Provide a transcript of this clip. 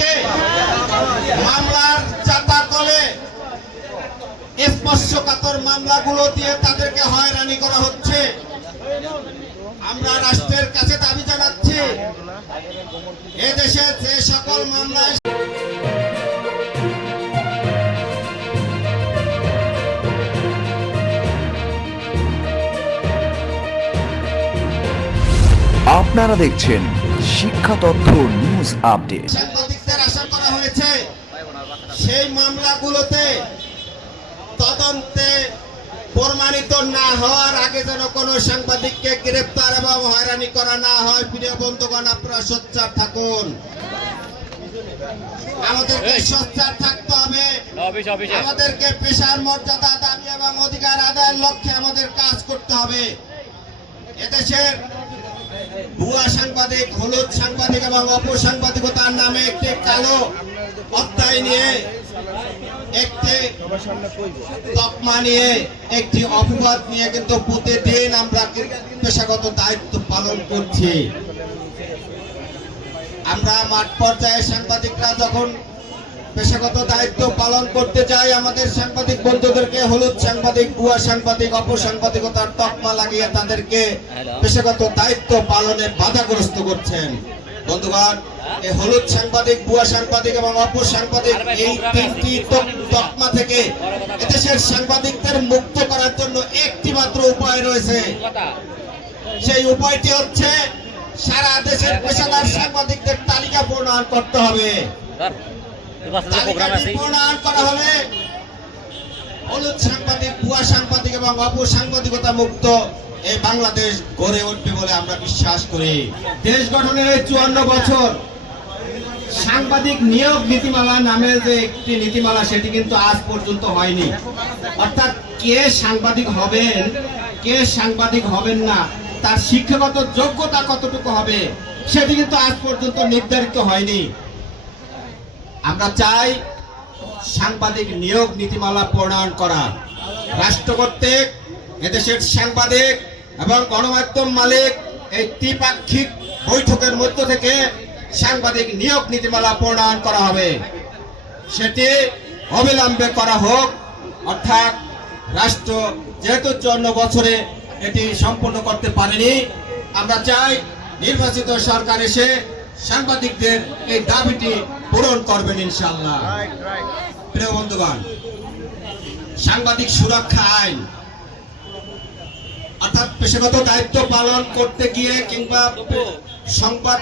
সাংবাদিকদেরকে মামলার চাপা করে স্পর্শকাতর মামলাগুলো দিয়ে তাদেরকে হয়রানি করা হচ্ছে। আমরা রাষ্ট্রের কাছে দাবি জানাচ্ছি, এদেশে যে সকল মামলায় আপনারা দেখছেন শিক্ষা তথ্য নিউজ আপডেট। সাংবাদিকদের আশা করা হয়েছে সেই মামলাগুলোতে তদন্তে প্রমাণিত না হওয়ার আগে যেন কোনো সাংবাদিককে গ্রেপ্তার এবং হয়রানি করা না হয়। প্রিয় বন্ধুগণ, আপনারা সোচ্চার থাকুন, আমাদেরকে সোচ্চার থাকতে হবে। আমাদেরকে পেশার মর্যাদা, দাবি এবং অধিকার আদায়ের লক্ষ্যে আমাদের কাজ করতে হবে। এদেশের ভুয়া সাংবাদিক, হলুদ সাংবাদিক এবং অপসাংবাদিকতার নামে একটি কালো অধ্যায় নিয়ে, একটি তকমা নিয়ে, একটি অপবাদ নিয়ে কিন্তু প্রতিদিন আমরা পেশাগত দায়িত্ব পালন করছি। আমরা মাঠ পর্যায়ে সাংবাদিকরা যখন পেশাগত দায়িত্ব পালন করতে যাই, আমাদের সাংবাদিক বন্ধুদেরকে হলুদ সাংবাদিক, ভুয়া সাংবাদিক, অপসাংবাদিকতার তকমা লাগিয়ে তাদেরকে পেশাগত দায়িত্ব পালনে বাধাগ্রস্ত করছেন। বন্ধুগণ, এই হলুদ সাংবাদিক, ভুয়া সাংবাদিক এবং অপসাংবাদিক, এই তিনটি তকমা থেকে এদেশের সাংবাদিকদের মুক্ত করার জন্য একটি মাত্র উপায় রয়েছে। সেই উপায়টি হচ্ছে সারা দেশের পেশাদার সাংবাদিকদের তালিকা প্রণয়ন করতে হবে। প্রণয়ন করা হলে হলুদ সাংবাদিক, ভুয়া সাংবাদিক এবং অপসাংবাদিকতা মুক্ত এই বাংলাদেশ গড়ে উঠবে বলে আমরা বিশ্বাস করি। দেশ গঠনের 54 বছর সাংবাদিক নিয়োগ নীতিমালা নামে যে একটি নীতিমালা, সেটি কিন্তু আজ পর্যন্ত হয়নি। অর্থাৎ কে সাংবাদিক হবেন, কে সাংবাদিক হবেন না, তার শিক্ষাগত যোগ্যতা কতটুকু হবে, সেটি কিন্তু আজ পর্যন্ত নির্ধারিত হয়নি। আমরা চাই সাংবাদিক নিয়োগ নীতিমালা প্রণয়ন করা। রাষ্ট্র কর্তৃক এদেশের সাংবাদিক এবং গণমাধ্যম মালিক এই দ্বিপাক্ষিক বৈঠকের মধ্য থেকে সাংবাদিক নিয়োগ নীতিমালা প্রণয়ন করা হবে। সেটি অবিলম্বে করা হোক। অর্থাৎ রাষ্ট্র যেহেতু 54 বছরে এটি সম্পন্ন করতে পারেনি, আমরা চাই নির্বাচিত সরকার এসে সাংবাদিকদের এই দাবিটি পূরণ করবেন ইনশাআল্লাহ। প্রিয় বন্ধুগণ, সাংবাদিক সুরক্ষা আইন অর্থাৎ পেশাগত দায়িত্ব পালন করতে গিয়ে কিংবা সংবাদ